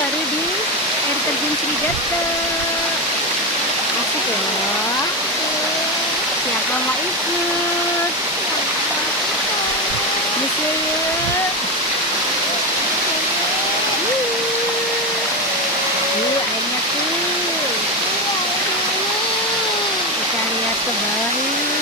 baru di air terjun Srigata. Asik loh. Siapa mau ikut? Bisa yuk. Airnya tuh. Kita lihat ke bawah.